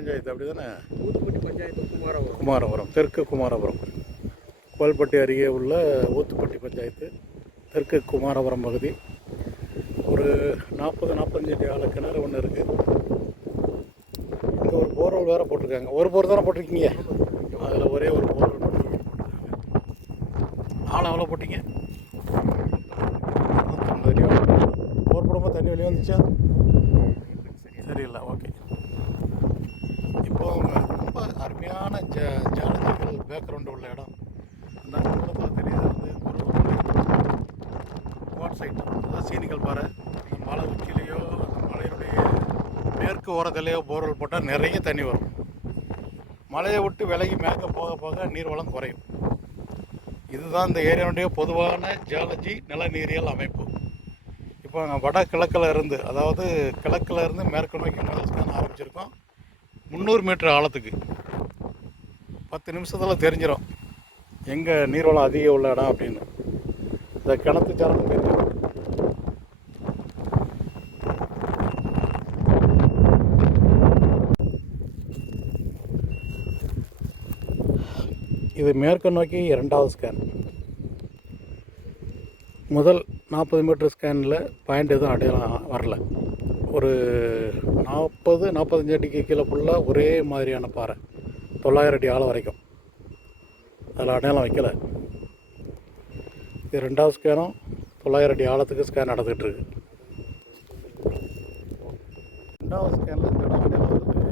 பஞ்சாயத்து அப்படி தானே? ஊத்துப்பட்டி பஞ்சாயத்து குமாரபுரம். குமாரபுரம், தெற்கு குமாரபுரம். கோல்பட்டி அருகே உள்ள ஊத்துப்பட்டி பஞ்சாயத்து, தெற்கு குமாரபுரம் பகுதி. ஒரு 40-45 அடி ஆழ கிணறு ஒன்று இருக்குது. இங்கே ஒரு போர்வெல் வேறு போட்டிருக்காங்க. ஒரு போர் தானே போட்டிருக்கீங்க? அதில் ஒரே ஒரு போர்வெல் போட்டிருக்காங்க. ஆழம் எவ்வளோ போட்டிங்க? 150 அடி. போர் போடும்போது தண்ணி வெளியே வந்துச்சா? சரியில்லை. ஓகே. இப்போ ரொம்ப அருமையான ஜாலஜிக்கல் பேக்ரவுண்டு உள்ள இடம். அந்த தூரத்தில் தெரியுது வந்து குவாட்சைட், அதாவது சீனிக்கல் பாறை. அந்த மலை உச்சிலேயோ அந்த மலையுடைய மேற்கு ஓரத்திலேயோ போர்வெல் போட்டால் நிறைய தண்ணி வரும். மலையை விட்டு விலகி மேற்க போக போக நீர்வளம் குறையும். இதுதான் இந்த ஏரியாவுடைய பொதுவான ஜியாலஜி நிலநீரியல் அமைப்பு. இப்போ நாங்கள் வட கிழக்கில் இருந்து, அதாவது கிழக்கில் இருந்து மேற்கு நோக்கி முதல் ஸ்கேன் ஆரம்பிச்சிருக்கோம். 300 மீட்டர் ஆழத்துக்கு 10 நிமிஷத்தில் தெரிஞ்சிடும் எங்கே நீர்வளம் அதிகம் உள்ள இடம் அப்படின்னு. இந்த கிணத்து சாரம் தெரிஞ்சிடும். இது மேற்கு நோக்கி 2வது ஸ்கேன். முதல் 40 மீட்டர் ஸ்கேனில் பாயிண்ட் எதுவும் அடையாளம் வரல. ஒரு 40-45 அடிக்கு கீழே ஃபுல்லாக ஒரே மாதிரியான பாறை, 900 அடி ஆழம் வரைக்கும். அதில் அடையாளம் வைக்கலை. இது 2வது ஸ்கேனும் 900 அடி ஆழத்துக்கு ஸ்கேன் நடந்துகிட்டு இருக்கு. 2வது ஸ்கேனில் இந்த இடம் அடையாளம் இருக்குது.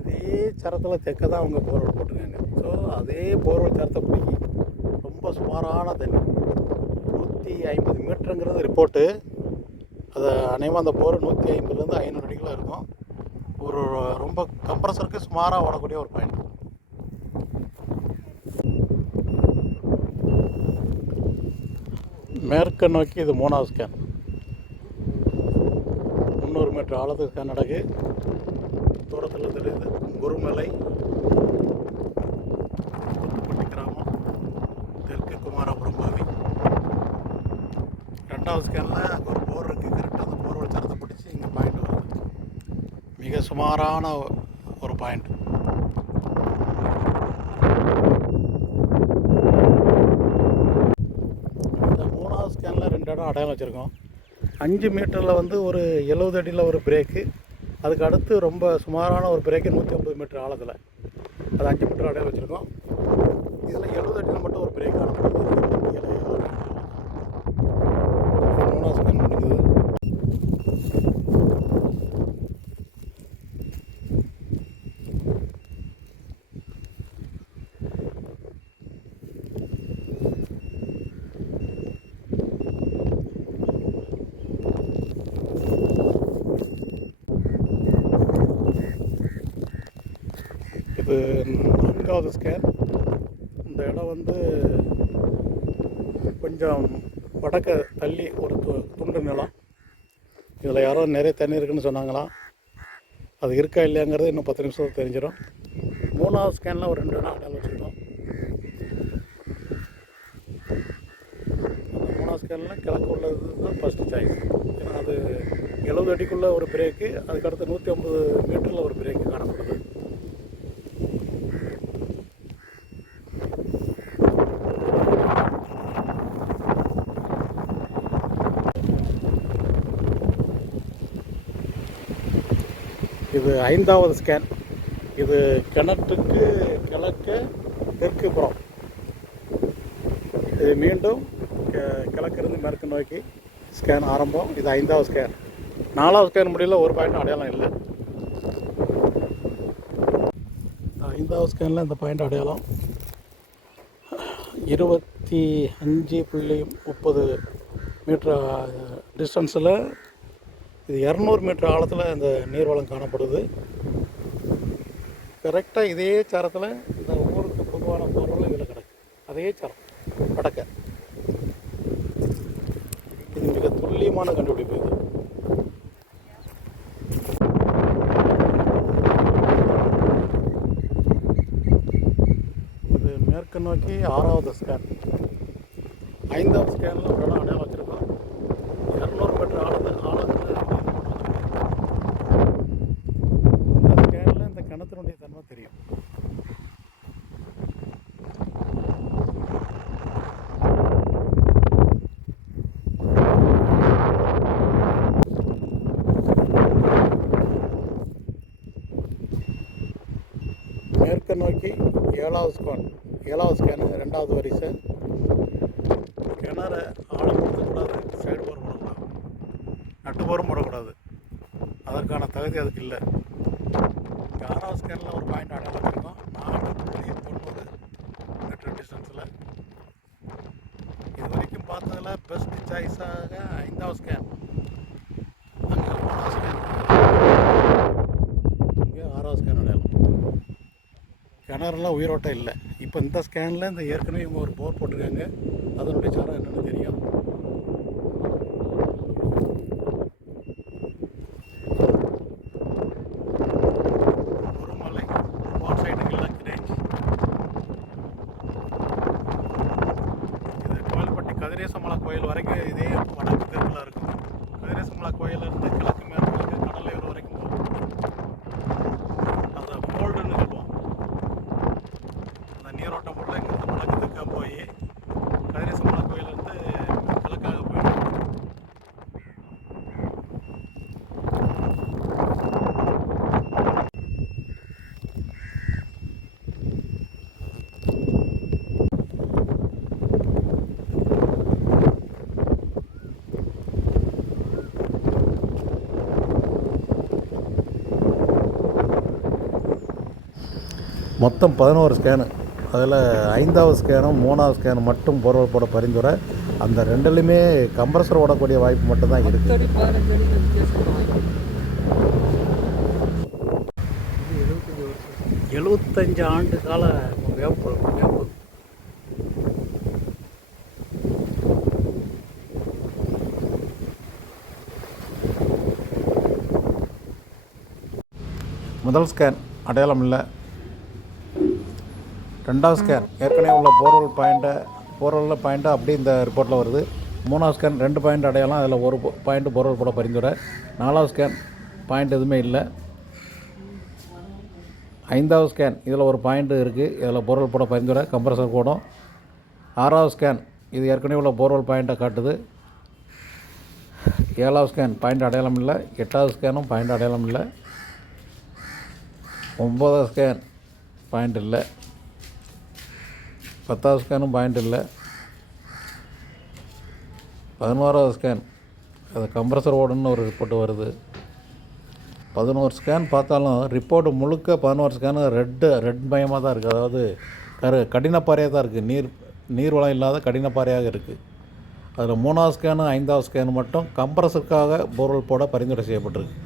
இதே சரத்தில் தெற்க தான் அவங்க போர்வெல் போட்டிருக்காங்க. ஸோ அதே போர்வெல் சரத்தை பிடிக்கி ரொம்ப சுமாரான தண்ணி 150 மீட்டருங்கிறது ரிப்போர்ட்டு. அது அநேகமாக அந்த போர் 150லேருந்து 500 அடிக்குள்ள இருக்கும். ஒரு ரொம்ப கம்ப்ரஸருக்கு சுமாராக ஓடக்கூடிய ஒரு பாயிண்ட். மேற்கு நோக்கி இது 3வது ஸ்கேன். 300 மீட்டர் ஆழத்துக்கு ஸ்கேன் நடக்கு. தூரத்தில் தெரியுது குருமலை, ஊத்துப்பட்டி கிராமம், தெற்கு குமாரபுரம் பகுதி. 2வது ஸ்கேனில் அங்கே ஒரு போர் இருக்குது. கரெக்டாக அந்த போர்வெல் சரத்தை பிடிச்சி இங்கே பாயிண்ட் வருது. மிக சுமாரான ஒரு பாயிண்ட். இந்த 3வது ஸ்கேனில் 2 இடம் அடையாளம் வச்சுருக்கோம். 5 மீட்டரில் வந்து ஒரு 70 அடியில் ஒரு பிரேக்கு. அதுக்கு அடுத்து ரொம்ப சுமாரான ஒரு பிரேக்கு 150 மீட்டர் ஆழத்தில். அது 5 மீட்டர் அடையாளம் வச்சுருக்கோம். இதில் 70 அடியில் மட்டும் ஒரு பிரேக் ஆரம்பிச்சு 3வது ஸ்கேன் முடிஞ்சது. இது 4வது ஸ்கேன். இந்த இடம் வந்து கொஞ்சம் வடக்க தள்ளி ஒரு துண்டு நிலம். இதில் யாரோ நிறைய தண்ணி இருக்குதுன்னு சொன்னாங்களாம். அது இருக்கா இல்லையாங்கிறது இன்னும் 10 நிமிஷத்தில் தெரிஞ்சிடும். 3வது ஸ்கேனில் ஒரு 2 இடம் அடையாளம் வச்சுருக்கோம். அந்த 3வது ஸ்கேனில் கிழக்கு உள்ளது தான் ஃபஸ்ட்டு சாய்ஸ். ஏன்னா அது 70 அடிக்குள்ளே ஒரு பிரேக்கு, அதுக்கடுத்து 150 மீட்டரில் ஒரு பிரேக்கு காணப்படுது. இது 5வது ஸ்கேன். இது கிணற்றுக்கு கிழக்கு தெற்கு புறம். இது மீண்டும் கிழக்கிருந்து மேற்கு நோக்கி ஸ்கேன் ஆரம்பம். இது 5வது ஸ்கேன். 4வது ஸ்கேன் முடியல, ஒரு பாயிண்ட் அடையாளம் இல்லை. 5வது ஸ்கேனில் இந்த பாயிண்ட் அடையாளம் 25.30 மீட்டர் டிஸ்டன்ஸில். இது 200 மீட்டர் ஆழத்தில் இந்த நீர்வளம் காணப்படுது. கரெக்டாக இதே சாரத்தில் இந்த ஊருக்கு பொதுவான போர்வெல் இதில் கிடக்கு. அதே சாரம் வடக்க. இது மிக துல்லியமான கண்டுபிடிப்பு. இது மேற்கு நோக்கி 6வது ஸ்கேன். 5வது ஸ்கேனில் ஒரு இடம் அடையாளம் வச்சுருக்கோம். 200 மீட்டர் ஆழத்தில் நோக்கி 7வது ஸ்கேனு 2வது வரிசை. கிணறு ஆழப்படுத்தக்கூடாது, சைடு போர் போடக்கூடாது, நட்டு போரும் போடக்கூடாது. அதற்கான தகுதி அதுக்கு இல்லை. 6வது ஸ்கேனில் ஒரு பாயிண்ட் அடையாளம் இருக்கும், 4.90 மீட்டர் டிஸ்டன்ஸில். இது வரைக்கும் பார்த்ததில் பெஸ்ட் சாய்ஸாக 5வது ஸ்கேன், அங்கே 3வது ஸ்கேன், இங்கே 6வது ஸ்கேன் அடையாளம். கிணறுலாம் உயிரோட்டம் இல்லை. இப்போ இந்த ஸ்கேனில் இந்த ஏற்கனவே இவங்க ஒரு போர் போட்டிருக்காங்க, அதனுடைய சாரம் என்னென்னு தெரியும். கதிரேசமலை கோயில் வரைக்கும் இதே வடக்கு தெற்கில் இருக்கும். கதிரேசமலை கோயிலிருந்து கிழக்கு மேற்கு கடலையூர் வரைக்கும் போகும். அதை ஃபோல்டுன்னு சொல்லுவோம். அந்த நீரோட்டம் போல் இங்கிருந்து வடக்கு தெற்காக போய் கதிரேசமலை கோயிலிருந்து கிழக்காக போயிடும். மொத்தம் 11 ஸ்கேனு. அதில் 5வது ஸ்கேனும் 3வது ஸ்கேனும் மட்டும் போர்வெல் போட பரிந்துரை. அந்த ரெண்டுலேயுமே கம்ப்ரஸர் ஓடக்கூடிய வாய்ப்பு மட்டும்தான் இருக்குது. 75 ஆண்டு கால வேப்பு. முதல் ஸ்கேன் அடையாளம் இல்லை. 2வது ஸ்கேன் ஏற்கனவே உள்ள போர்வெல்லில் பாயிண்ட்டு அப்படியே இந்த ரிப்போர்ட்டில் வருது. 3வது ஸ்கேன் 2 பாயிண்ட் அடையாளம், அதில் ஒரு பாயிண்ட்டு போர்வெல் போட பரிந்துரை. 4வது ஸ்கேன் பாயிண்ட் எதுவுமே இல்லை. 5வது ஸ்கேன் இதில் ஒரு பாயிண்ட்டு இருக்குது, இதில் போர்வெல் போட பரிந்துரை, கம்ப்ரஸர் போடும். 6வது ஸ்கேன் இது ஏற்கனவே உள்ள போர்வெல் பாயிண்ட்டை காட்டுது. 7வது ஸ்கேன் பாயிண்ட் அடையாளம் இல்லை. 8வது ஸ்கேனும் பாயிண்ட் அடையாளம் இல்லை. 9வது ஸ்கேன் பாயிண்ட் இல்லை. 10வது ஸ்கேனும் பாயிண்ட் இல்லை. 11வது ஸ்கேன் அது கம்ப்ரஸர் ஓடுன்னு ஒரு ரிப்போர்ட்டு வருது. 11 ஸ்கேன் பார்த்தாலும் ரிப்போர்ட்டு முழுக்க 11 ஸ்கேனு ரெட் மயமாக தான் இருக்குது. அதாவது கடினப்பாறையாக தான் இருக்குது, நீர்வளம் இல்லாத கடினப்பாறையாக இருக்குது. அதில் 3வது ஸ்கேனு 5வது ஸ்கேனு மட்டும் கம்ப்ரஸருக்காக போர்வெல் போட பரிந்துரை செய்யப்பட்டிருக்கு.